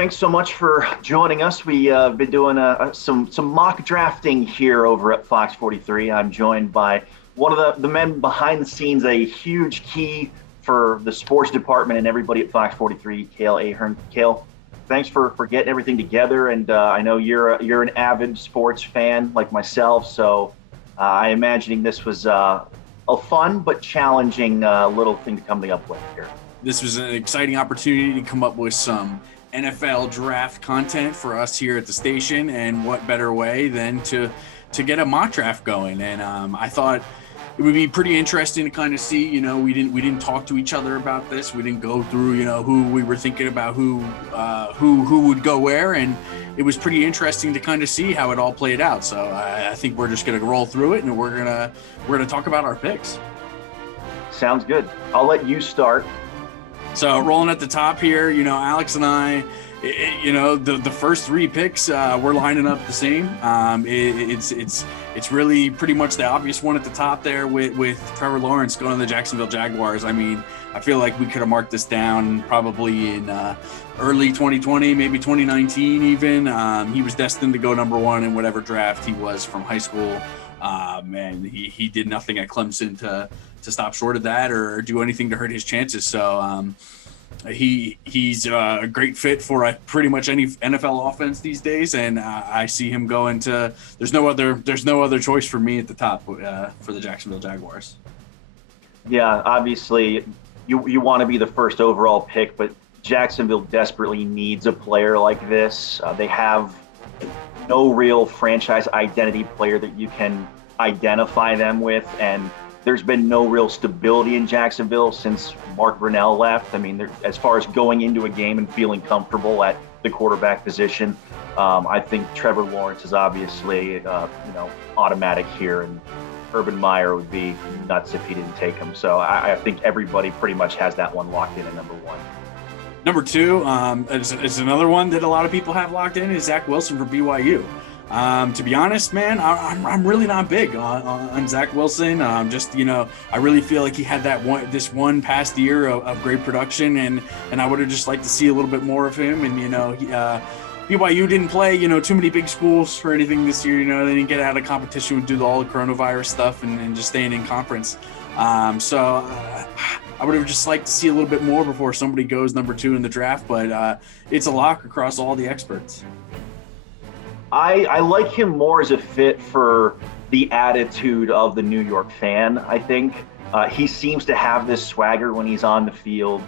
thanks so much for joining us. We've been doing some mock drafting here over at Fox 43. I'm joined by one of the men behind the scenes, a huge key for the sports department and everybody at Fox 43, Cale Ahern. Cale, thanks for getting everything together. And I know you're an avid sports fan like myself, so I'm imagining this was a fun but challenging little thing to come up with here. This was an exciting opportunity to come up with some NFL draft content for us here at the station, and what better way than to get a mock draft going. And I thought it would be pretty interesting to kind of see, we didn't talk to each other about this. We didn't go through, who we were thinking about, who would go where, and it was pretty interesting to kind of see how it all played out. So I think we're just gonna roll through it, and we're gonna talk about our picks. Sounds good. I'll let you start. So rolling at the top here, Alex and I, the first three picks, we're lining up the same. It's really pretty much the obvious one at the top there with Trevor Lawrence going to the Jacksonville Jaguars. I mean, I feel like we could have marked this down probably in early 2020, maybe 2019 even. He was destined to go number one in whatever draft he was from high school. And he did nothing at Clemson to stop short of that or do anything to hurt his chances. So he's a great fit for pretty much any NFL offense these days, and I see him going to. There's no other choice for me at the top for the Jacksonville Jaguars. Yeah, obviously you want to be the first overall pick, but Jacksonville desperately needs a player like this. They have no real franchise identity player that you can identify them with, and there's been no real stability in Jacksonville since Mark Brunell left. I mean, as far as going into a game and feeling comfortable at the quarterback position, I think Trevor Lawrence is obviously, automatic here, and Urban Meyer would be nuts if he didn't take him. So I think everybody pretty much has that one locked in at number one. Number two, it's another one that a lot of people have locked in, is Zach Wilson for BYU. To be honest, man, I'm really not big on Zach Wilson. I really feel like he had this one past year of great production, and I would have just liked to see a little bit more of him. And BYU didn't play too many big schools or anything this year. They didn't get out of competition due to all the coronavirus stuff and just staying in conference. So I would have just liked to see a little bit more before somebody goes number two in the draft. But it's a lock across all the experts. I like him more as a fit for the attitude of the New York fan, I think. He seems to have this swagger when he's on the field.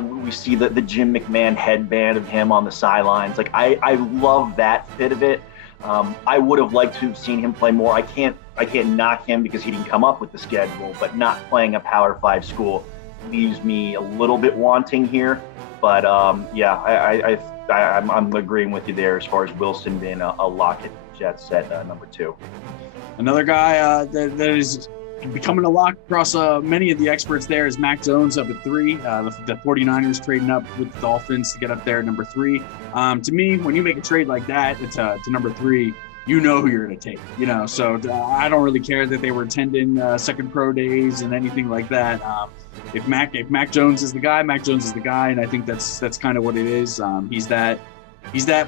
We see the Jim McMahon headband of him on the sidelines. Like, I love that fit of it. I would have liked to have seen him play more. I can't knock him because he didn't come up with the schedule, but not playing a Power 5 school leaves me a little bit wanting here. But I'm agreeing with you there as far as Wilson being a lock at Jets at number two. Another guy that is becoming a lock across many of the experts there is Mac Jones up at three. The 49ers trading up with the Dolphins to get up there at number three. To me, when you make a trade like that, it's to number three, who you're going to take, So I don't really care that they were attending second pro days and anything like that. If Mac Jones is the guy, Mac Jones is the guy, and I think that's kind of what it is. He's that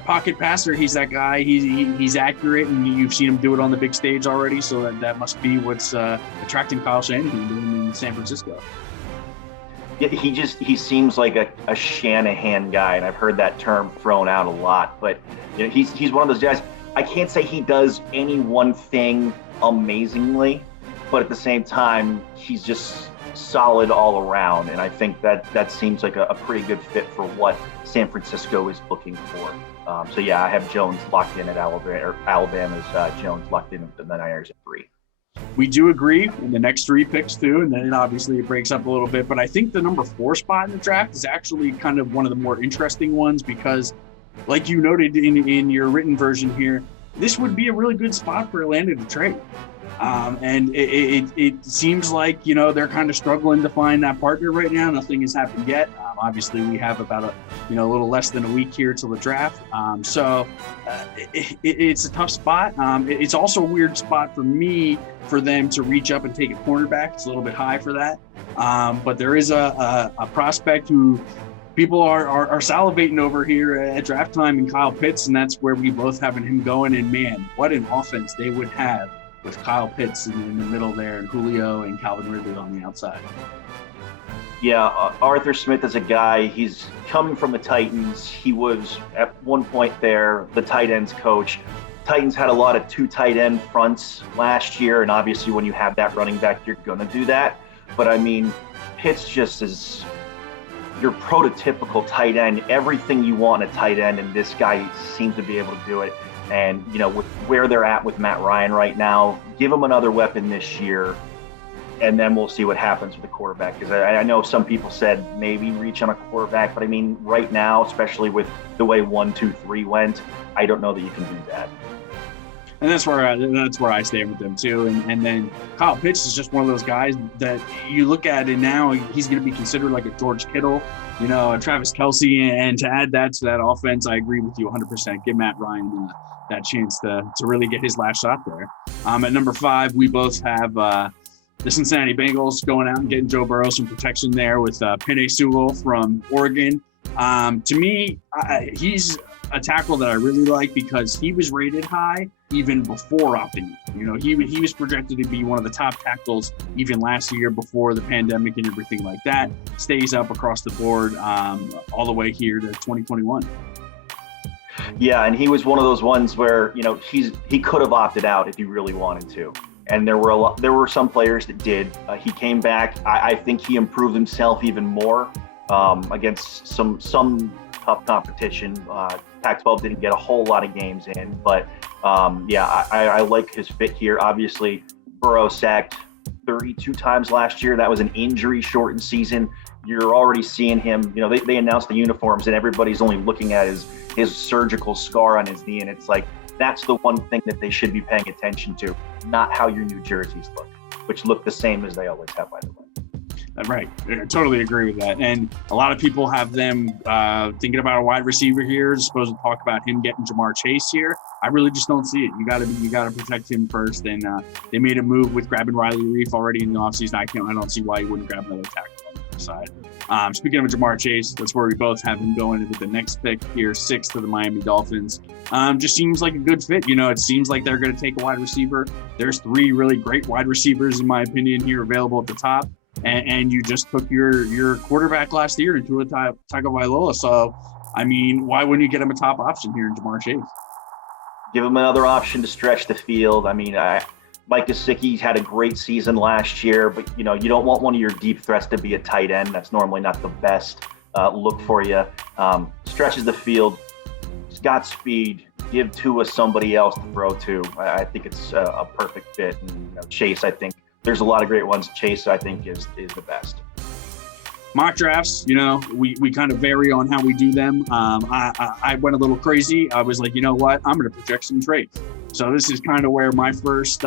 pocket passer. He's that guy. He's accurate, and you've seen him do it on the big stage already. So that must be what's attracting Kyle Shanahan to him in San Francisco. Yeah, he seems like a Shanahan guy, and I've heard that term thrown out a lot. But he's one of those guys. I can't say he does any one thing amazingly, but at the same time, he's just solid all around, and I think that seems like a pretty good fit for what San Francisco is looking for. I have Jones locked in at Alabama's Jones locked in at the Niners at three. We do agree in the next three picks too, and then obviously it breaks up a little bit, but I think the number 4 spot in the draft is actually kind of one of the more interesting ones because, like you noted in your written version here, this would be a really good spot for Atlanta to trade. And it seems like, they're kind of struggling to find that partner right now. Nothing has happened yet. Obviously, we have about a little less than a week here till the draft. It's a tough spot. It's also a weird spot for me for them to reach up and take a cornerback. It's a little bit high for that. But there is a prospect who people are salivating over here at draft time and Kyle Pitts, and that's where we both having him going. And man, what an offense they would have with Kyle Pitts in the middle there, and Julio and Calvin Ridley on the outside. Yeah, Arthur Smith is a guy, he's coming from the Titans. He was at one point there the tight ends coach. Titans had a lot of 2 tight end fronts last year, and obviously when you have that running back, you're going to do that. But I mean, Pitts just is your prototypical tight end, everything you want in a tight end, and this guy seems to be able to do it. And, you know, with where they're at with Matt Ryan right now, give him another weapon this year, and then we'll see what happens with the quarterback. Because I know some people said maybe reach on a quarterback, but I mean, right now, especially with the way 1, 2, 3 went, I don't know that you can do that. And that's where I stand with them too. And then Kyle Pitts is just one of those guys that you look at, and now he's going to be considered like a George Kittle, you know, a Travis Kelce. And to add that to that offense, I agree with you 100%. Give Matt Ryan that chance to really get his last shot there. At number 5, we both have the Cincinnati Bengals going out and getting Joe Burrow some protection there with PENEI SEWELL from Oregon. To me, he's a tackle that I really like because he was rated high even before opting. You know, he was projected to be one of the top tackles even last year before the pandemic and everything like that. Stays up across the board all the way here to 2021. Yeah, and he was one of those ones where, you know, he could have opted out if he really wanted to. And there were some players that did. He came back. I think he improved himself even more against some tough competition. Pac-12 didn't get a whole lot of games in, but yeah, I like his fit here. Obviously, Burrow sacked 32 times last year. That was an injury-shortened season. You're already seeing him. You know, they announced the uniforms, and everybody's only looking at his surgical scar on his knee, and it's like that's the one thing that they should be paying attention to, not how your new jerseys look, which look the same as they always have, by the way. Right. I totally agree with that. And a lot of people have them thinking about a wide receiver here, supposed to talk about him getting Jamar Chase here. I really just don't see it. You got to protect him first. And they made a move with grabbing Riley Reef already in the offseason. I don't see why you wouldn't grab another tackle on the other side. Speaking of Jamar Chase, that's where we both have him going with the next pick here, 6 to the Miami Dolphins. Just seems like a good fit. You know, it seems like they're going to take a wide receiver. There's 3 really great wide receivers, in my opinion, here available at the top. And you just took your quarterback last year into a Tagovailoa. So, I mean, why wouldn't you get him a top option here in Jamar Chase? Give him another option to stretch the field. I mean, Mike Gesicki had a great season last year, but, you know, you don't want one of your deep threats to be a tight end. That's normally not the best look for you. Stretches the field. He's got speed. Give Tua somebody else to throw to. I think it's a perfect fit. And, you know, Chase, I think, there's a lot of great ones. Chase, I think, is the best. Mock drafts, you know, we kind of vary on how we do them. I went a little crazy. I was like, you know what? I'm going to project some trades. So this is kind of where my first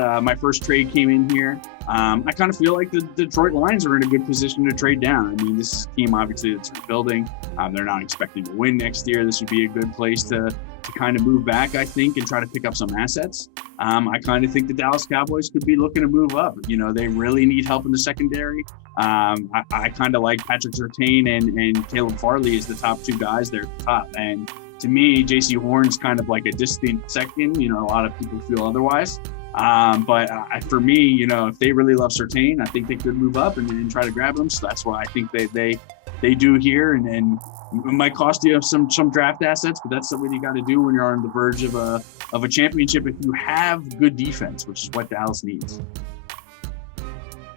trade came in here. I kind of feel like the Detroit Lions are in a good position to trade down. I mean, this is a team, obviously, that's rebuilding. They're not expecting to win next year. This would be a good place to kind of move back, I think, and try to pick up some assets. I kind of think the Dallas Cowboys could be looking to move up. You know, they really need help in the secondary. I kind of like Patrick Surtain and Caleb Farley as the top 2 guys there at the top. And to me, J.C. Horn's kind of like a distant second. You know, a lot of people feel otherwise. But for me, you know, if they really love Surtain, I think they could move up and try to grab them. So that's why I think they do here. And it might cost you some draft assets, but that's something you got to do when you're on the verge of a championship if you have good defense, which is what Dallas needs.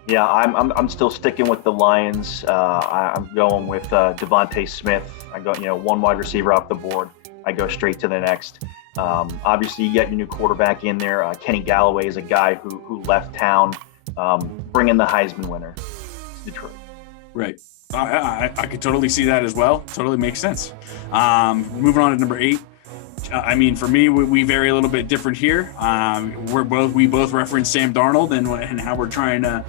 Yeah, I'm still sticking with the Lions. I'm going with Devonta Smith. I go, you know, 1 wide receiver off the board. I go straight to the next. Obviously, you get your new quarterback in there. Kenny Galloway is a guy who left town. Bring in the Heisman winner. It's Detroit. Right. I could totally see that as well. Totally makes sense. Moving on to number 8. I mean, for me, we vary a little bit different here. We both reference Sam Darnold and how we're trying to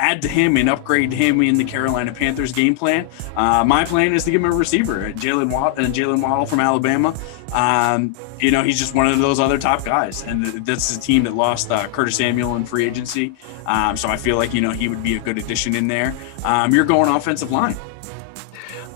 add to him and upgrade him in the Carolina Panthers game plan. My plan is to give him a receiver, Jalen Waddle from Alabama. You know, he's just one of those other top guys, and that's the team that lost Curtis Samuel in free agency. So I feel like, you know, he would be a good addition in there. You're going offensive line.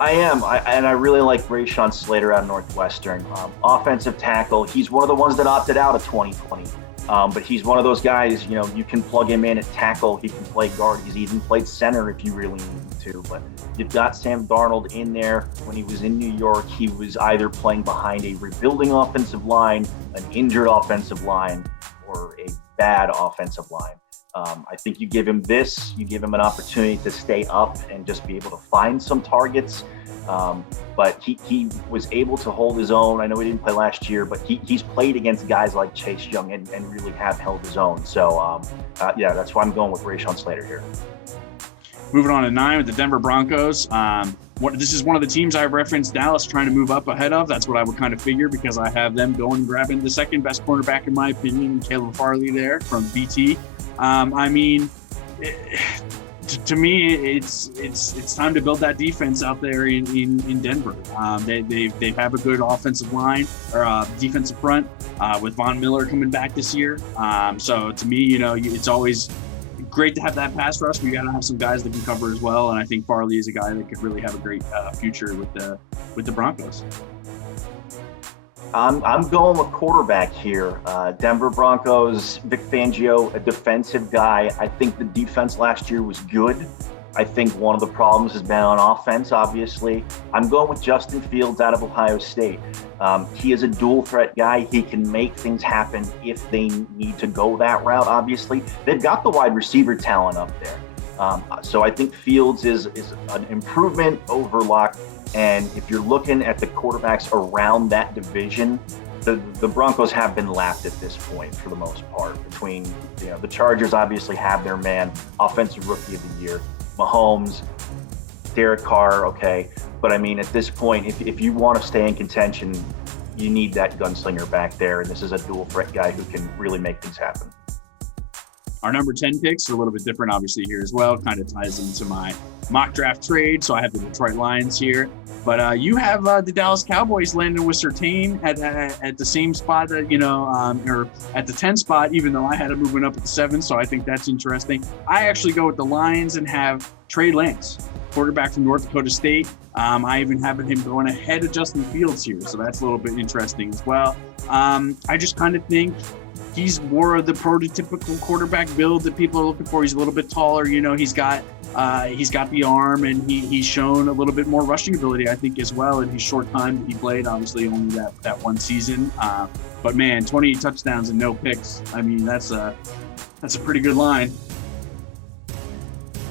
I am, and I really like RASHAWN Slater out of Northwestern. Offensive tackle. He's one of the ones that opted out of 2020. But he's one of those guys, you know, you can plug him in at tackle. He can play guard. He's even played center if you really need him to. But you've got Sam Darnold in there. When he was in New York, he was either playing behind a rebuilding offensive line, an injured offensive line, or a bad offensive line. I think you give him this, you give him an opportunity to stay up and just be able to find some targets. But he was able to hold his own. I know he didn't play last year, but he's played against guys like Chase Young and really have held his own. So, yeah, that's why I'm going with RASHAWN Slater here. Moving on to 9 with the Denver Broncos. This is one of the teams I've referenced Dallas trying to move up ahead of. That's what I would kind of figure because I have them going and grabbing the second best cornerback in my opinion, Caleb Farley there from BT. I mean, to me, it's time to build that defense out there in Denver. They have a good offensive line or defensive front with Von Miller coming back this year. So to me, you know, it's always great to have that pass rush. We got to have some guys that can cover as well. And I think Farley is a guy that could really have a great future with the Broncos. I'm going with quarterback here. Denver Broncos, Vic Fangio, a defensive guy. I think the defense last year was good. I think one of the problems has been on offense, obviously. I'm going with Justin Fields out of Ohio State. He is a dual threat guy. He can make things happen if they need to go that route, obviously. They've got the wide receiver talent up there. So I think Fields is an improvement over Locke. And if you're looking at the quarterbacks around that division, the Broncos have been lapped at this point for the most part. Between, you know, the Chargers obviously have their man, offensive rookie of the year, Mahomes, Derek Carr, okay. But I mean, at this point, if you want to stay in contention, you need that gunslinger back there. And this is a dual threat guy who can really make things happen. Our number 10 picks are a little bit different, obviously, here as well. Kind of ties into my mock draft trade. So I have the Detroit Lions here. But you have the Dallas Cowboys landing with SURTAIN at the same spot that, you know, or at the 10 spot, even though I had it moving up at the 7. So I think that's interesting. I actually go with the Lions and have Trey Lance, quarterback from North Dakota State. I even have him going ahead of Justin Fields here. So that's a little bit interesting as well. I just kind of think he's more of the prototypical quarterback build that people are looking for. He's a little bit taller, you know, he's got the arm, and he's shown a little bit more rushing ability, I think, as well in his short time that he played. Obviously, only that one season. But man, 28 touchdowns and no picks. I mean, that's a pretty good line.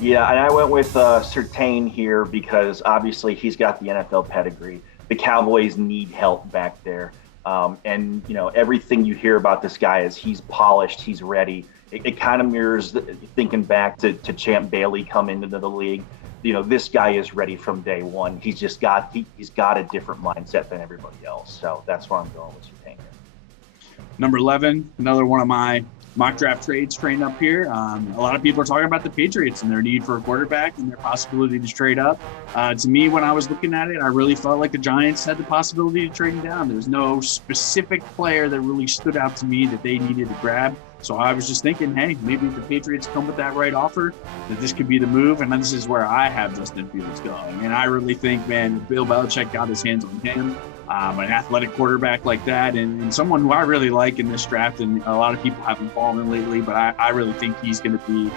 Yeah, and I went with SURTAIN here because obviously he's got the NFL pedigree. The Cowboys need help back there. And, you know, everything you hear about this guy is he's polished, he's ready. It kind of mirrors thinking back to Champ Bailey coming into the league. You know, this guy is ready from day one. He's just got he's got a different mindset than everybody else. So that's where I'm going with SURTAIN. Number 11, another one of my mock draft trades trained up here. A lot of people are talking about the Patriots and their need for a quarterback and their possibility to trade up. To me, when I was looking at it, I really felt like the Giants had the possibility to trade him down. There's no specific player that really stood out to me that they needed to grab. So I was just thinking, hey, maybe if the Patriots come with that right offer, that this could be the move. And this is where I have Justin Fields going. And I really think, man, Bill Belichick got his hands on him. An athletic quarterback like that, and someone who I really like in this draft, and a lot of people haven't fallen lately, but I really think he's going to be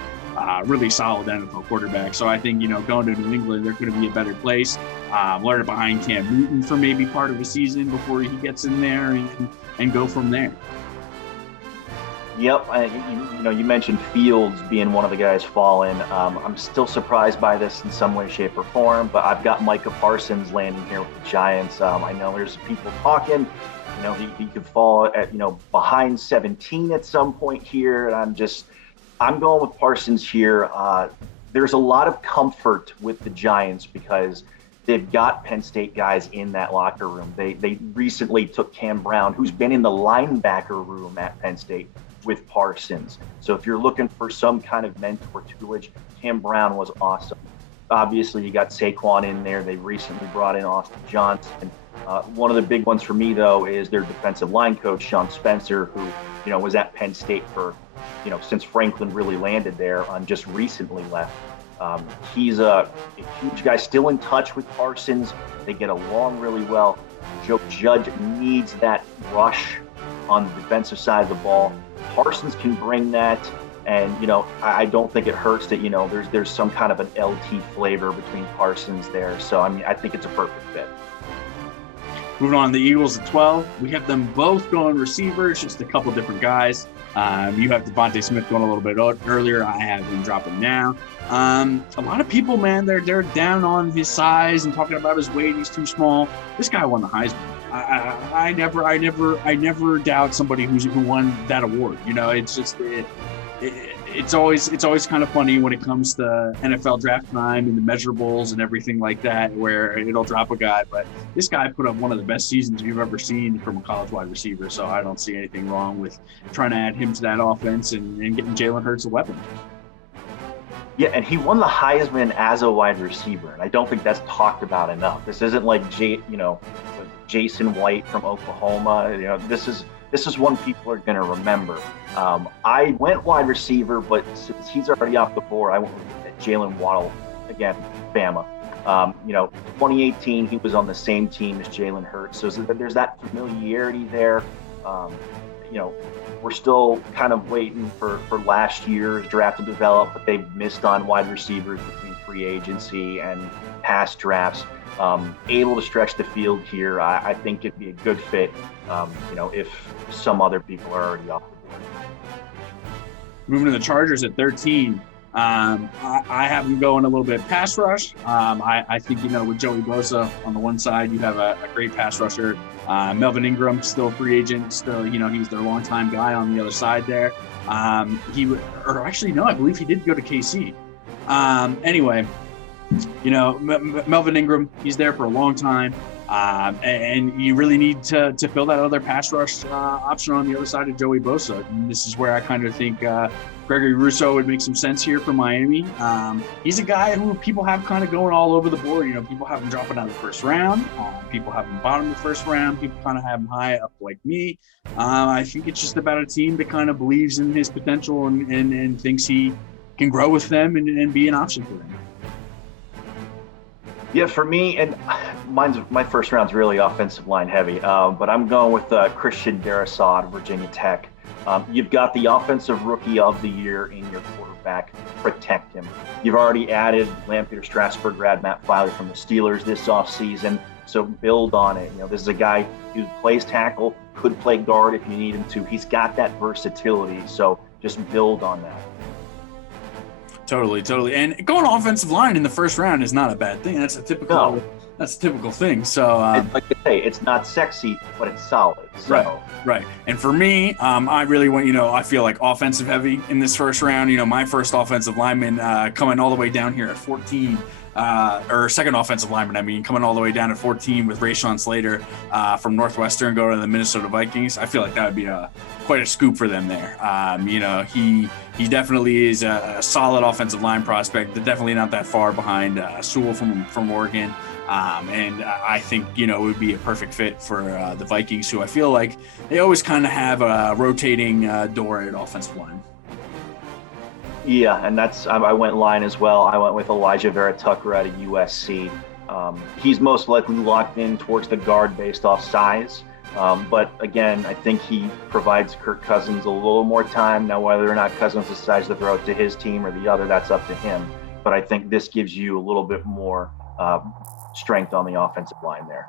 really solid NFL quarterback. So I think, you know, going to New England, they're going to be a better place. Learn behind Cam Newton for maybe part of the season before he gets in there and go from there. Yep, you mentioned Fields being one of the guys falling. I'm still surprised by this in some way, shape, or form, but I've got Micah Parsons landing here with the Giants. I know there's people talking, you know, he could fall at, you know, behind 17 at some point here, and I'm going with Parsons here. There's a lot of comfort with the Giants because they've got Penn State guys in that locker room. They recently took Cam Brown, who's been in the linebacker room at Penn State with Parsons. So if you're looking for some kind of mentor tutelage, Cam Brown was awesome. Obviously, you got Saquon in there. They recently brought in Austin Johnson. One of the big ones for me, though, is their defensive line coach, Sean Spencer, who, you know, was at Penn State for, you know, since Franklin really landed there and just recently left. He's a huge guy, still in touch with Parsons. They get along really well. Joe Judge needs that rush on the defensive side of the ball. Parsons can bring that, and I don't think it hurts that there's some kind of an LT flavor between Parsons there. So I mean, I think it's a perfect fit. Moving on, the Eagles at 12. We have them both going receivers, just a couple different guys. You have DeVonta Smith going a little bit earlier. I have him dropping now. A lot of people, man, they're down on his size and talking about his weight. He's too small. This guy won the Heisman. I never doubt somebody who won that award. It's just it's always kind of funny when it comes to NFL draft time and the measurables and everything like that, where it'll drop a guy. But this guy put up one of the best seasons you've ever seen from a college wide receiver. So I don't see anything wrong with trying to add him to that offense and getting Jalen Hurts a weapon. Yeah, and he won the Heisman as a wide receiver, and I don't think that's talked about enough. This isn't like Jason White from Oklahoma. This is one people are going to remember. I went wide receiver, but since he's already off the board, I went with Jalen Waddle, again, Bama. 2018, he was on the same team as Jalen Hurts, so there's that familiarity there. We're still kind of waiting for last year's draft to develop, but they've missed on wide receivers between free agency and past drafts. Able to stretch the field here. I think it'd be a good fit, if some other people are already off the board. Moving to the Chargers at 13. I have them going a little bit pass rush. I think, with Joey Bosa on the one side, you have a great pass rusher. Melvin Ingram, still a free agent, still, he's their longtime guy on the other side there. I believe he did go to KC. Anyway, Melvin Ingram, he's there for a long time. And you really need to fill that other pass rush option on the other side of Joey Bosa. And this is where I kind of think Gregory Rousseau would make some sense here for Miami. He's a guy who people have kind of going all over the board. People have him dropping out of the first round. People have him bottom of the first round. People kind of have him high up like me. I think it's just about a team that kind of believes in his potential and thinks he can grow with them and be an option for them. Yeah, for me, and my first round's really offensive line heavy, but I'm going with Christian Darrisaw at Virginia Tech. You've got the offensive rookie of the year in your quarterback. Protect him. You've already added Lampeter Strasburg grad Matt Filer from the Steelers this offseason, so build on it. This is a guy who plays tackle, could play guard if you need him to. He's got that versatility, so just build on that. Totally. And going offensive line in the first round is not a bad thing. That's a typical thing. So, like I say, it's not sexy, but it's solid. So. Right. And for me, I really want, I feel like offensive heavy in this first round. My first offensive lineman coming all the way down here at 14. Or second offensive lineman, coming all the way down at 14 with RASHAWN Slater from Northwestern going to the Minnesota Vikings. I feel like that would be quite a scoop for them there. He definitely is a solid offensive line prospect. They're definitely not that far behind Sewell from Oregon. And I think, it would be a perfect fit for the Vikings, who I feel like they always kind of have a rotating door at offensive line. Yeah, and I went line as well. I went with Elijah VERA-TUCKER out of USC. He's most likely locked in towards the guard based off size. But again, I think he provides Kirk Cousins a little more time. Now, whether or not Cousins decides to throw it to his team or the other, that's up to him. But I think this gives you a little bit more strength on the offensive line there.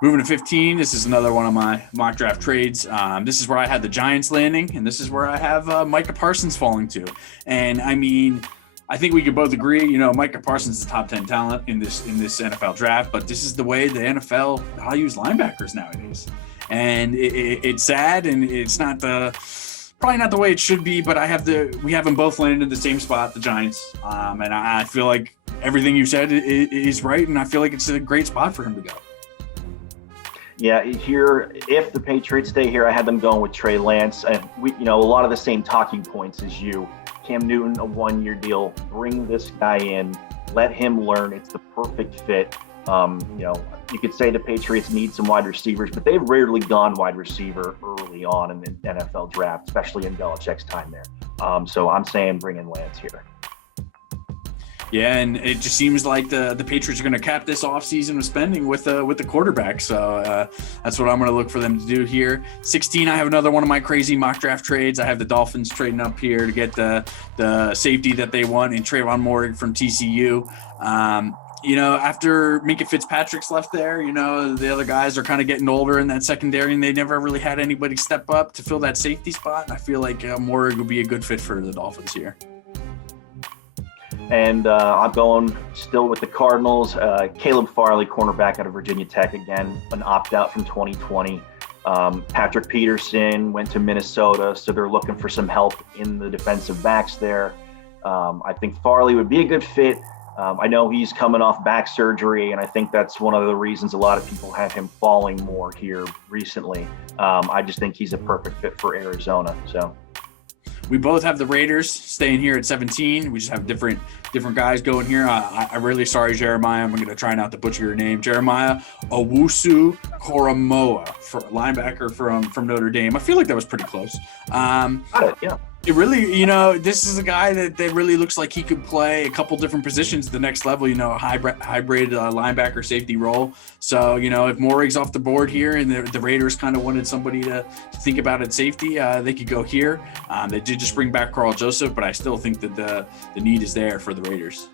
Moving to 15, this is another one of my mock draft trades. This is where I had the Giants landing, and this is where I have Micah Parsons falling to. And I think we could both agree, Micah Parsons is top 10 talent in this NFL draft, but this is the way the NFL values linebackers nowadays. And it's sad, and it's not probably not the way it should be, but we have them both landed in the same spot, the Giants. And I feel like everything you said is right, and I feel like it's a great spot for him to go. Yeah, here, if the Patriots stay here, I had them going with Trey Lance. And a lot of the same talking points as you. Cam Newton, a one-year deal. Bring this guy in. Let him learn. It's the perfect fit. You could say the Patriots need some wide receivers, but they've rarely gone wide receiver early on in the NFL draft, especially in Belichick's time there. So I'm saying bring in Lance here. Yeah, and it just seems like the Patriots are going to cap this offseason with spending with the quarterback. So that's what I'm going to look for them to do here. 16, I have another one of my crazy mock draft trades. I have the Dolphins trading up here to get the safety that they want in Trevor Moore from TCU. You know, after Minkah Fitzpatrick's left there, you know, the other guys are kind of getting older in that secondary, and they never really had anybody step up to fill that safety spot. And I feel like Moore would be a good fit for the Dolphins here. And I'm going still with the Cardinals. Caleb Farley, cornerback out of Virginia Tech, again, an opt-out from 2020. Patrick Peterson went to Minnesota, so they're looking for some help in the defensive backs there. I think Farley would be a good fit. I know he's coming off back surgery, and I think that's one of the reasons a lot of people have him falling more here recently. I just think he's a perfect fit for Arizona. So we both have the Raiders staying here at 17. We just have different guys going here. I'm really sorry, Jeremiah. I'm going to try not to butcher your name. Jeremiah OWUSU-KORAMOAH, for linebacker from Notre Dame. I feel like that was pretty close. Got it, yeah. It really, you know, this is a guy that really looks like he could play a couple different positions at the next level, you know, a hybrid linebacker safety role. So, you know, if Morig's off the board here and the Raiders kind of wanted somebody to think about at safety, they could go here. They did just bring back Carl Joseph, but I still think that the need is there for the Raiders.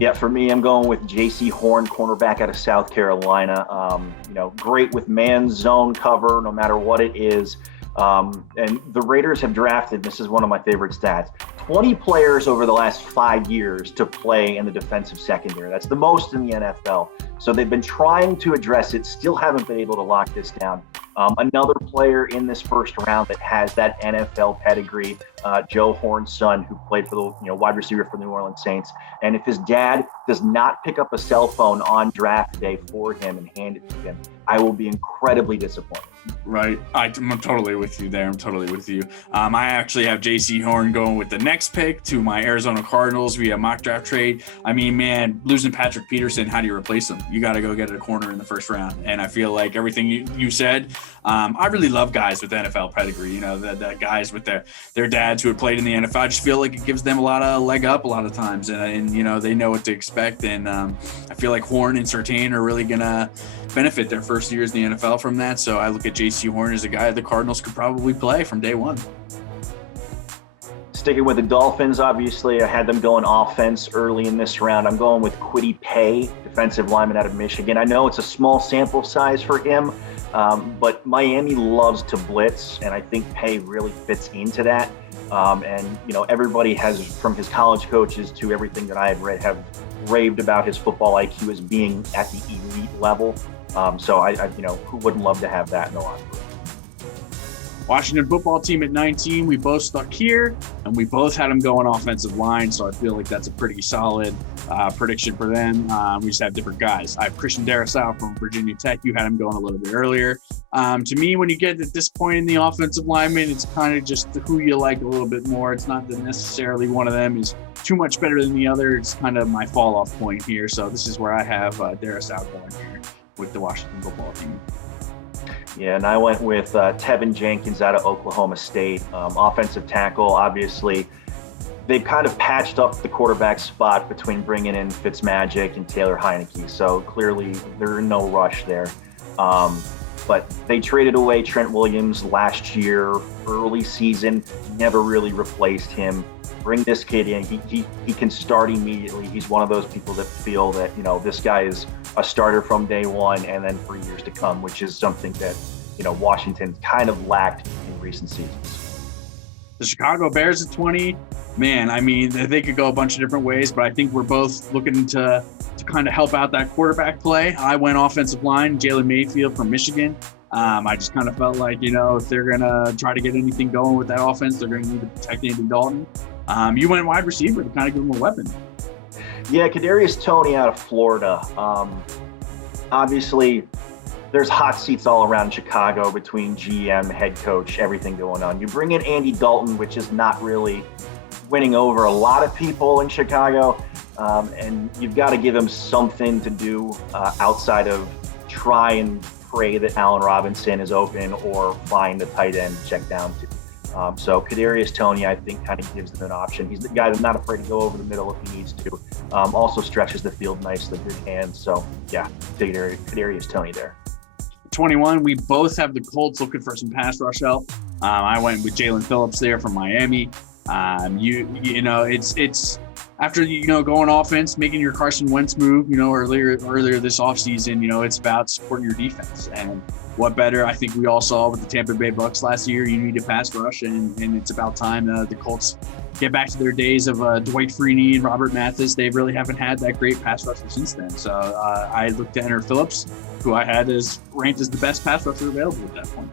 Yeah, for me, I'm going with JC Horn, cornerback out of South Carolina. You know, great with man zone cover, no matter what it is. And the Raiders have drafted, this is one of my favorite stats, 20 players over the last 5 years to play in the defensive secondary. That's the most in the NFL. So they've been trying to address it, still haven't been able to lock this down. Another player in this first round that has that NFL pedigree, Joe Horn's son, who played for the wide receiver for the New Orleans Saints. And if his dad does not pick up a cell phone on draft day for him and hand it to him, I will be incredibly disappointed. Right. I'm totally with you there. I'm totally with you. I actually have JC Horn going with the next pick to my Arizona Cardinals via mock draft trade. I mean, man, losing Patrick Peterson, how do you replace him? You got to go get a corner in the first round. And I feel like everything you said, I really love guys with NFL pedigree, you know, that guys with their dads who had played in the NFL. I just feel like it gives them a lot of leg up a lot of times. And you know, they know what to expect. And I feel like Horn and SURTAIN are really going to benefit their first years in the NFL from that. So I look at JC Horn as a guy the Cardinals could probably play from day one. Sticking with the Dolphins, obviously, I had them going offense early in this round. I'm going with KWITY PAYE, defensive lineman out of Michigan. I know it's a small sample size for him, but Miami loves to blitz, and I think PAYE really fits into that. And, you know, everybody has, from his college coaches to everything that I have read, have raved about his football IQ as being at the elite level. So I you know, who wouldn't love to have that in the locker room? Washington football team at 19. We both stuck here, and we both had them going offensive line. So I feel like that's a pretty solid prediction for them. We just have different guys. I have Christian DARRISAW from Virginia Tech. You had him going a little bit earlier. To me, when you get at this point in the offensive lineman, it's kind of just who you like a little bit more. It's not that necessarily one of them is too much better than the other. It's kind of my fall off point here. So this is where I have DARRISAW going here with the Washington football team. Yeah, and I went with TEVEN Jenkins out of Oklahoma State. Offensive tackle, obviously. They've kind of patched up the quarterback spot between bringing in Fitzmagic and Taylor Heineke. So clearly they're in no rush there. But they traded away Trent Williams last year, early season, never really replaced him. Bring this kid in. He can start immediately. He's one of those people that feel that, you know, this guy is a starter from day one and then for years to come, which is something that, you know, Washington kind of lacked in recent seasons. The Chicago Bears at 20, man, I mean, they could go a bunch of different ways, but I think we're both looking to kind of help out that quarterback play. I went offensive line, Jalen Mayfield from Michigan. I just kind of felt like, you know, if they're going to try to get anything going with that offense, they're going to need to protect Andy Dalton. You went wide receiver to kind of give him a weapon. Yeah, Kadarius Toney out of Florida. Obviously, there's hot seats all around Chicago between GM, head coach, everything going on. You bring in Andy Dalton, which is not really winning over a lot of people in Chicago, and you've got to give him something to do outside of try and pray that Allen Robinson is open or find a tight end to check down to. So Kadarius Toney, I think, kind of gives them an option. He's the guy that's not afraid to go over the middle if he needs to. Also stretches the field nicely with his hands. So yeah, Kadarius Toney there. 21, we both have the Colts looking for some pass rush help. I went with Jalen Phillips there from Miami. You know, it's after, you know, going offense, making your Carson Wentz move, you know, earlier this offseason, you know, it's about supporting your defense. And what better, I think we all saw with the Tampa Bay Bucks last year, you need a pass rush, and it's about time the Colts get back to their days of Dwight Freeney and Robert Mathis. They really haven't had that great pass rusher since then. So I looked to enter Phillips, who I had ranked as the best pass rusher available at that point.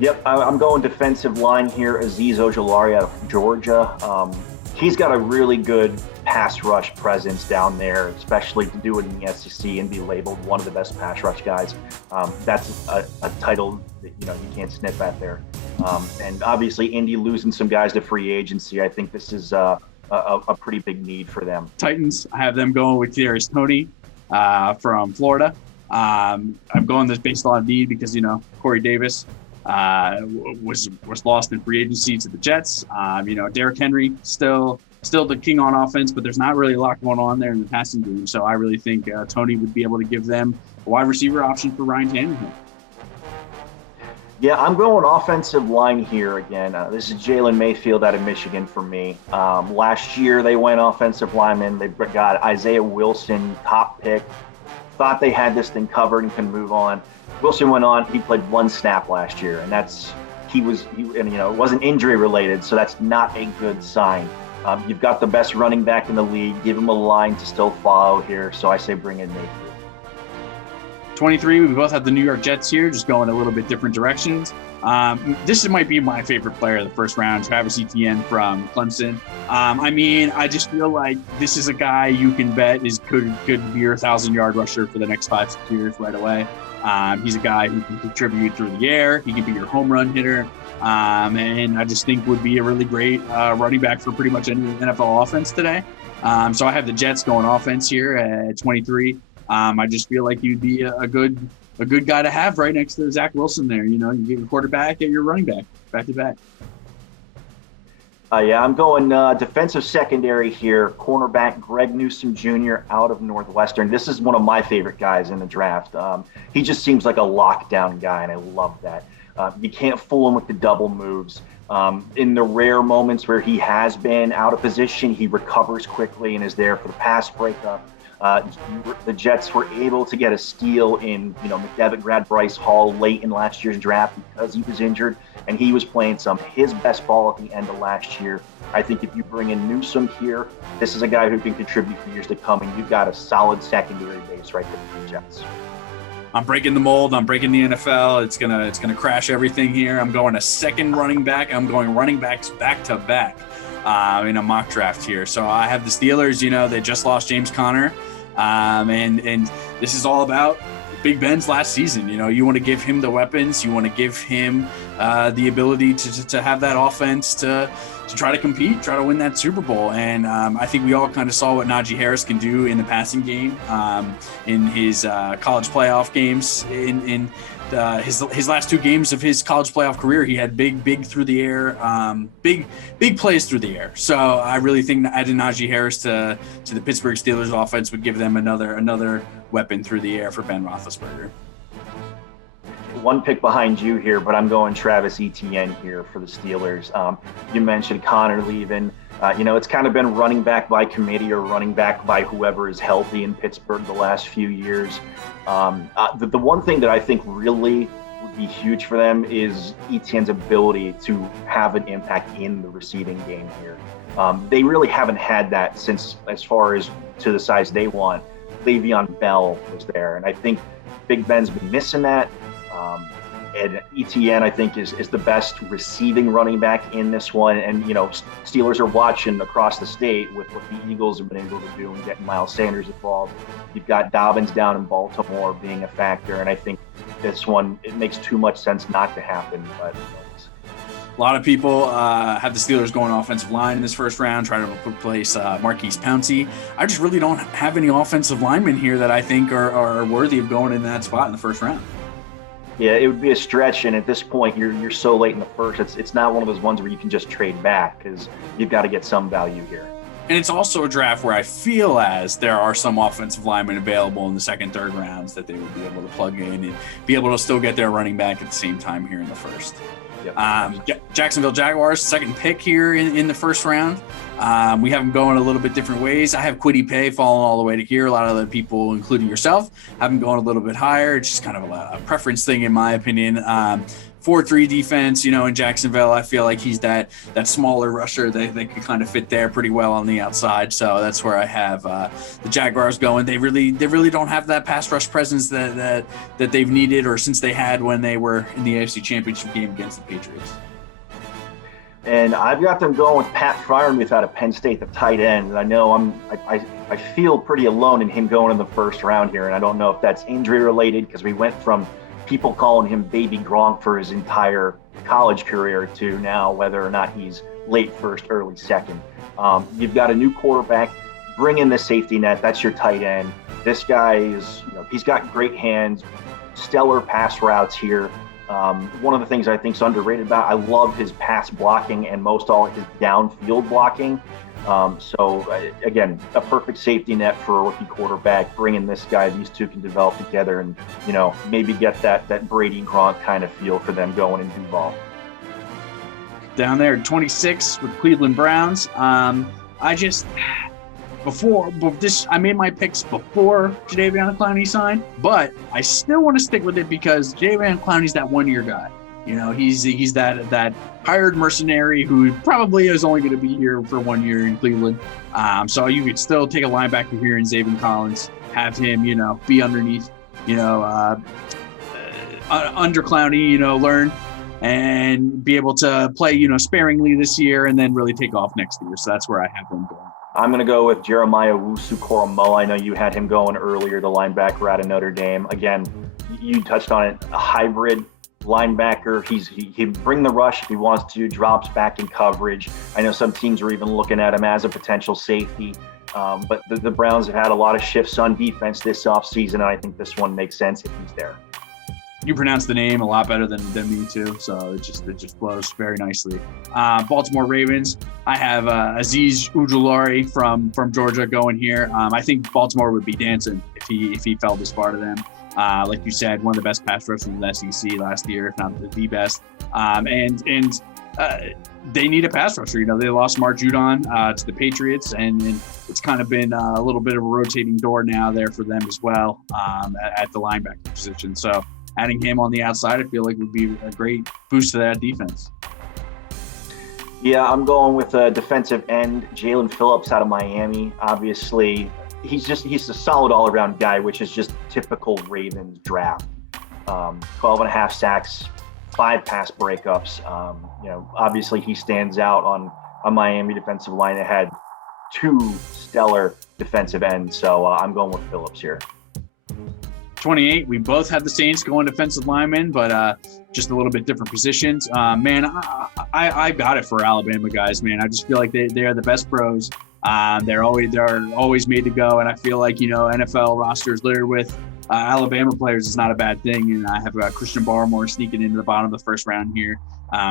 Yep, I'm going defensive line here. Azeez Ojulari out of Georgia. He's got a really good pass rush presence down there, especially to do it in the SEC and be labeled one of the best pass rush guys. That's a title that, you know, you can't snip at there. And obviously, Indy losing some guys to free agency. I think this is a pretty big need for them. Titans, I have them going with Kadarius Toney from Florida. I'm going this based on need because, you know, Corey Davis was lost in free agency to the Jets. You know, Derrick Henry still the king on offense, but there's not really a lot going on there in the passing game. So I really think Toney would be able to give them a wide receiver option for Ryan Tannehill. Yeah, I'm going offensive line here again. This is Jalen Mayfield out of Michigan for me. Last year they went offensive lineman. They got Isaiah Wilson, top pick. Thought they had this thing covered and can move on. Wilson went on. He played one snap last year, and you know, it wasn't injury related, so that's not a good sign. You've got the best running back in the league. Give him a line to still follow here, so I say bring in Mayfield. 23, we both have the New York Jets here, just going a little bit different directions. This might be my favorite player of the first round, Travis Etienne from Clemson. I mean, I just feel like this is a guy you can bet could be your 1,000-yard rusher for the next 5-6 years right away. He's a guy who can contribute through the air. He can be your home run hitter. And I just think would be a really great running back for pretty much any NFL offense today. So I have the Jets going offense here at 23. I just feel like you'd be a good guy to have right next to Zach Wilson there. You know, you get your quarterback and your running back to back. Yeah, I'm going defensive secondary here. Cornerback Greg Newsome Jr. out of Northwestern. This is one of my favorite guys in the draft. He just seems like a lockdown guy, and I love that. You can't fool him with the double moves. In the rare moments where he has been out of position, he recovers quickly and is there for the pass breakup. The Jets were able to get a steal in, you know, McDevitt grabbed Bryce Hall late in last year's draft because he was injured, and he was playing his best ball at the end of last year. I think if you bring in Newsome here, this is a guy who can contribute for years to come, and you've got a solid secondary base right there for the Jets. I'm breaking the mold. I'm breaking the NFL. It's gonna crash everything here. I'm going a second running back. I'm going running backs back to back in a mock draft here. So I have the Steelers. You know, they just lost James Conner. And this is all about Big Ben's last season. You know, you want to give him the weapons, you want to give him the ability to have that offense to try to compete, try to win that Super Bowl. And I think we all kind of saw what Najee Harris can do in the passing game in his college playoff games. In his last 2 games of his college playoff career, he had big through the air, big plays through the air. So I really think adding Najee Harris to the Pittsburgh Steelers offense would give them another weapon through the air for Ben Roethlisberger. One pick behind you here, but I'm going Travis Etienne here for the Steelers. You mentioned Connor leaving. You know, it's kind of been running back by committee or running back by whoever is healthy in Pittsburgh the last few years. The one thing that I think really would be huge for them is Etienne's ability to have an impact in the receiving game here. They really haven't had that since, as far as to the size they want, Le'Veon Bell was there. And I think Big Ben's been missing that. And Etienne, I think, is the best receiving running back in this one. And, you know, Steelers are watching across the state with what the Eagles have been able to do and getting Miles Sanders involved. You've got Dobbins down in Baltimore being a factor. And I think this one, it makes too much sense not to happen. But a lot of people have the Steelers going offensive line in this first round, trying to replace Marquise Pouncey. I just really don't have any offensive linemen here that I think are worthy of going in that spot in the first round. Yeah, it would be a stretch, and at this point, you're so late in the first. It's not one of those ones where you can just trade back because you've got to get some value here. And it's also a draft where I feel as there are some offensive linemen available in the second, third rounds that they would be able to plug in and be able to still get their running back at the same time here in the first. Yep. Jacksonville Jaguars, second pick here in the first round. We have them going a little bit different ways. I have KWITY PAYE falling all the way to here. A lot of other people, including yourself, have them going a little bit higher. It's just kind of a preference thing, in my opinion. 4-3 defense, in Jacksonville, I feel like he's that smaller rusher. They can kind of fit there pretty well on the outside. So that's where I have the Jaguars going. They really don't have that pass rush presence that they've needed, or since they had when they were in the AFC Championship game against the Patriots. And I've got them going with Pat Freiermuth out of Penn State, the tight end. And I know I feel pretty alone in him going in the first round here. And I don't know if that's injury related, because we went from people calling him Baby Gronk for his entire college career to now whether or not he's late first, early second. You've got a new quarterback. Bring in the safety net. That's your tight end. This guy is, he's got great hands, stellar pass routes here. One of the things I think is underrated about, I love his pass blocking and most all his downfield blocking. Again, a perfect safety net for a rookie quarterback. Bring in this guy; these two can develop together, and maybe get that Brady Gronk kind of feel for them going in Duval. Down there at 26 with Cleveland Browns. I made my picks before Jadeveon Clowney signed, but I still want to stick with it because Jadeveon Clowney's that 1 year guy. He's that hired mercenary who probably is only going to be here for 1 year in Cleveland. So you could still take a linebacker here in Zaven Collins, have him, be underneath, under Clowney, learn and be able to play, sparingly this year and then really take off next year. So that's where I have him going. I'm going to go with Jeremiah OWUSU-KORAMOAH. I know you had him going earlier, the linebacker out of Notre Dame. Again, you touched on it, a hybrid linebacker. He can bring the rush if he wants to, drops back in coverage. I know some teams are even looking at him as a potential safety. But the Browns have had a lot of shifts on defense this offseason, and I think this one makes sense if he's there. You pronounce the name a lot better than me too, so it just flows very nicely. Baltimore Ravens, I have Azeez Ojulari from Georgia going here. I think Baltimore would be dancing if he fell this far to them. Like you said, one of the best pass rushers in the SEC last year, if not the best. They need a pass rusher. They lost Mark Judon to the Patriots, and it's kind of been a little bit of a rotating door now there for them as well at the linebacker position. So adding him on the outside, I feel like would be a great boost to that defense. Yeah, I'm going with a defensive end, Jalen Phillips out of Miami. Obviously, he's a solid all-around guy, which is just typical Ravens draft. 12 and a half sacks, 5 pass breakups. Obviously he stands out on a Miami defensive line that had 2 stellar defensive ends. So I'm going with Phillips here. 28, we both have the Saints going defensive linemen, but just a little bit different positions. Man, I got it for Alabama guys, man. I just feel like they are the best pros. They're always made to go, and I feel like NFL rosters littered with Alabama players is not a bad thing. And I have Christian Barmore sneaking into the bottom of the first round here.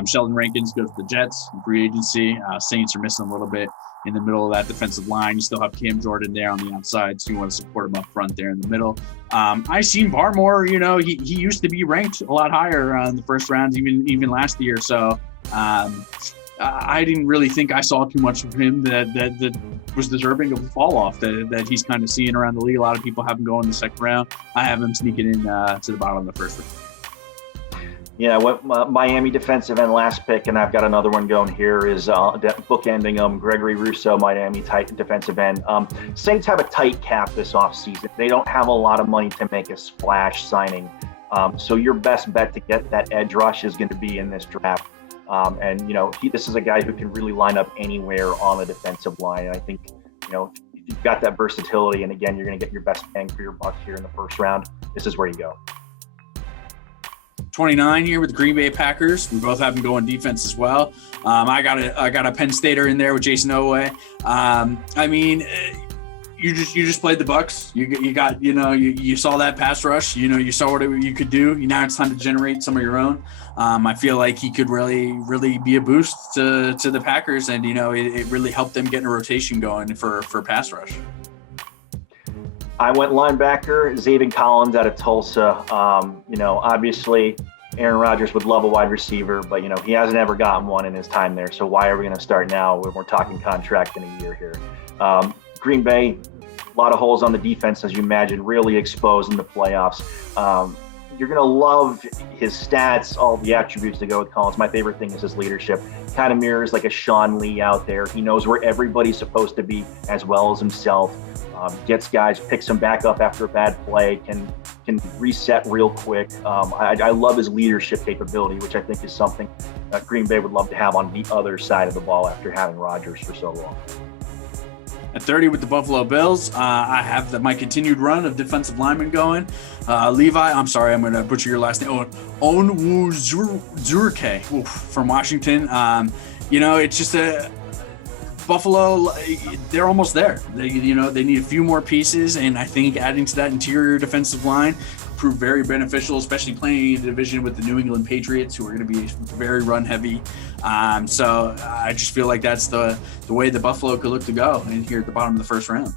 Sheldon Rankins goes to the Jets in free agency. Saints are missing a little bit in the middle of that defensive line. You still have Cam Jordan there on the outside, so you want to support him up front there in the middle. I seen Barmore, he used to be ranked a lot higher in the first rounds, even last year. So I didn't really think I saw too much of him that was deserving of a fall off that he's kind of seeing around the league. A lot of people have him going in the second round. I have him sneaking in to the bottom of the first round. Yeah, what Miami defensive end last pick, and I've got another one going here, is bookending Gregory Rousseau, Miami tight defensive end. Saints have a tight cap this offseason. They don't have a lot of money to make a splash signing. So your best bet to get that edge rush is going to be in this draft. This is a guy who can really line up anywhere on the defensive line. And I think, if you've got that versatility, and again, you're going to get your best bang for your buck here in the first round, this is where you go. 29 here with the Green Bay Packers. We both have them going defense as well. I got a Penn Stater in there with Jason Oweh. you just played the Bucks. You got you saw that pass rush. You saw what you could do. Now it's time to generate some of your own. I feel like he could really be a boost to the Packers, and it really helped them get a rotation going for pass rush. I went linebacker, Zaven Collins out of Tulsa. Obviously Aaron Rodgers would love a wide receiver, but he hasn't ever gotten one in his time there. So why are we going to start now when we're talking contract in a year here? Green Bay, a lot of holes on the defense, as you imagine, really exposed in the playoffs. You're going to love his stats, all the attributes that go with Collins. My favorite thing is his leadership. Kind of mirrors like a Sean Lee out there. He knows where everybody's supposed to be as well as himself. Gets guys, picks them back up after a bad play, can reset real quick. I love his leadership capability, which I think is something that Green Bay would love to have on the other side of the ball after having Rodgers for so long. At 30 with the Buffalo Bills, I have my continued run of defensive linemen going. Levi, I'm sorry, I'm going to butcher your last name. OWUSU-KORAMOAH from Washington. It's just Buffalo, they're almost there. They need a few more pieces, and I think adding to that interior defensive line proved very beneficial, especially playing in a division with the New England Patriots, who are going to be very run heavy. So I just feel like that's the way the Buffalo could look to go in here at the bottom of the first round.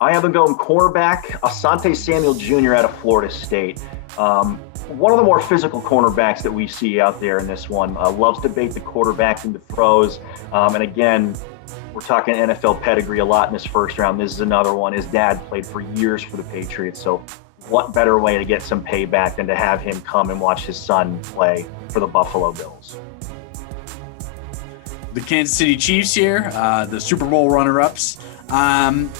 I have them going cornerback, Asante Samuel Jr. out of Florida State. One of the more physical cornerbacks that we see out there in this one. Loves to bait the quarterback into throws. And again, we're talking NFL pedigree a lot in this first round. This is another one. His dad played for years for the Patriots. So what better way to get some payback than to have him come and watch his son play for the Buffalo Bills? The Kansas City Chiefs here, the Super Bowl runner-ups. I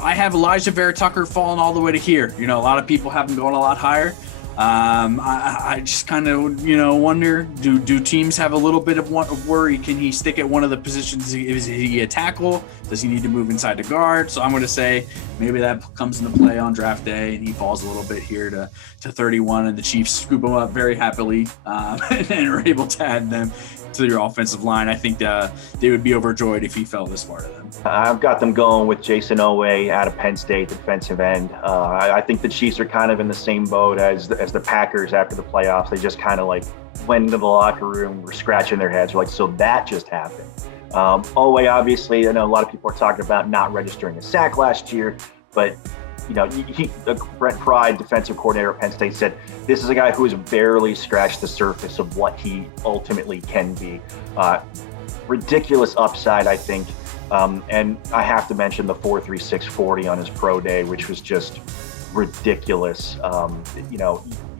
have Alijah VERA-TUCKER falling all the way to here. A lot of people have him going a lot higher. I just kind of, wonder, do teams have a little bit of worry? Can he stick at one of the positions? Is he a tackle? Does he need to move inside the guard? So I'm going to say maybe that comes into play on draft day, and he falls a little bit here to 31, and the Chiefs scoop him up very happily and are able to add them to your offensive line. I think they would be overjoyed if he fell this far to them. I've got them going with Jason Owe out of Penn State, defensive end. I think the Chiefs are kind of in the same boat as the Packers after the playoffs. They just kind of went into the locker room, were scratching their heads, so that just happened. Owe, obviously, I know a lot of people are talking about not registering a sack last year, but Brent Pryde, defensive coordinator at Penn State, said this is a guy who has barely scratched the surface of what he ultimately can be. Ridiculous upside, I think. And I have to mention the 4.36 40 on his pro day, which was just ridiculous.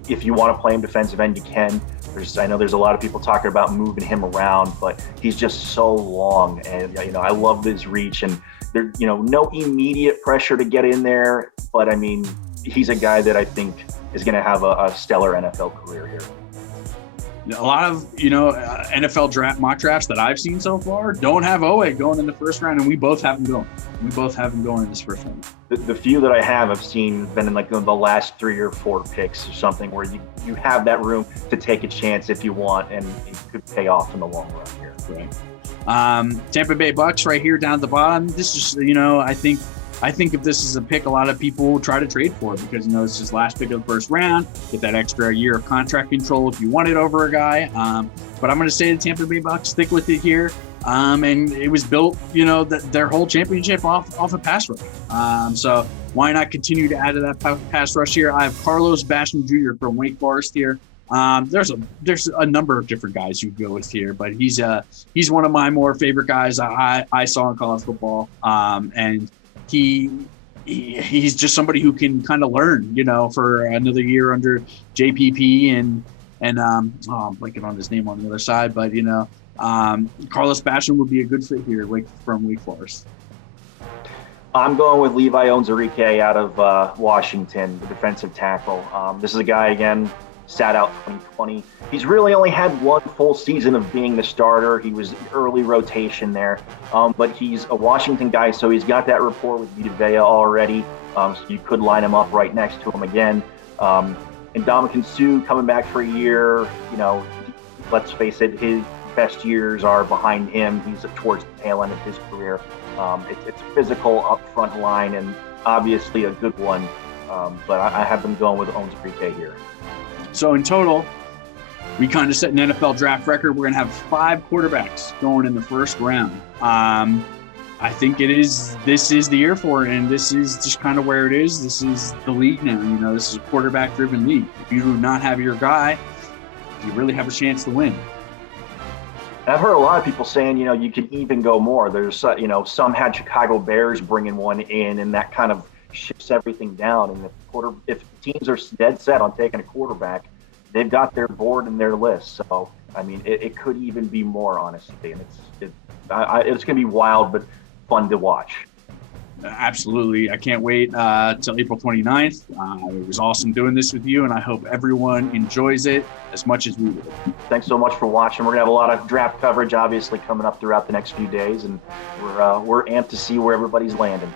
If you want to play him defensive end, you can. I know there's a lot of people talking about moving him around, but he's just so long, and I love his reach, and there, no immediate pressure to get in there, but I mean, he's a guy that I think is going to have a stellar NFL career here. A lot of NFL draft mock drafts that I've seen so far don't have Owe going in the first round, and we both have him going. We both have him going in this first round. The few that I have seen been in the last 3 or 4 picks or something, where you have that room to take a chance if you want, and it could pay off in the long run here. Right. Tampa Bay Bucks right here down at the bottom. This is I think if this is a pick, a lot of people will try to trade for it because, it's his last pick of the first round. Get that extra year of contract control if you want it over a guy. But I'm going to say the Tampa Bay Bucks stick with it here. And it was built, their whole championship off of pass rush. So why not continue to add to that pass rush here? I have Carlos Basham Jr. from Wake Forest here. There's a number of different guys you go with here, but he's one of my more favorite guys I saw in college football. And he's just somebody who can kind of learn, for another year under JPP and I'm blanking on his name on the other side, but Carlos Basham would be a good fit here, from Wake Forest. I'm going with Levi Onwuzurike out of Washington, the defensive tackle. This is a guy, again, sat out 2020. He's really only had one full season of being the starter. He was early rotation there, but he's a Washington guy, so he's got that rapport with Vita Vea already, so you could line him up right next to him again. And Ndamukong Suh coming back for a year, let's face it, best years are behind him. He's towards the tail end of his career. It's physical up front line and obviously a good one, but I have them going with OWUSU-KORAMOAH here. So in total, we kind of set an NFL draft record. We're going to have 5 quarterbacks going in the first round. I think this is the year for it, and this is just kind of where it is. This is the league now. You know, this is a quarterback-driven league. If you do not have your guy, you really have a chance to win. I've heard a lot of people saying, you know, you could even go more. There's, you know, some had Chicago Bears bringing one in, and that kind of shifts everything down. And if teams are dead set on taking a quarterback, they've got their board and their list. So, I mean, it could even be more, honestly. And it's going to be wild, but fun to watch. Absolutely. I can't wait till April 29th. It was awesome doing this with you, and I hope everyone enjoys it as much as we did. Thanks so much for watching. We're going to have a lot of draft coverage, obviously, coming up throughout the next few days, and we're amped to see where everybody's landing.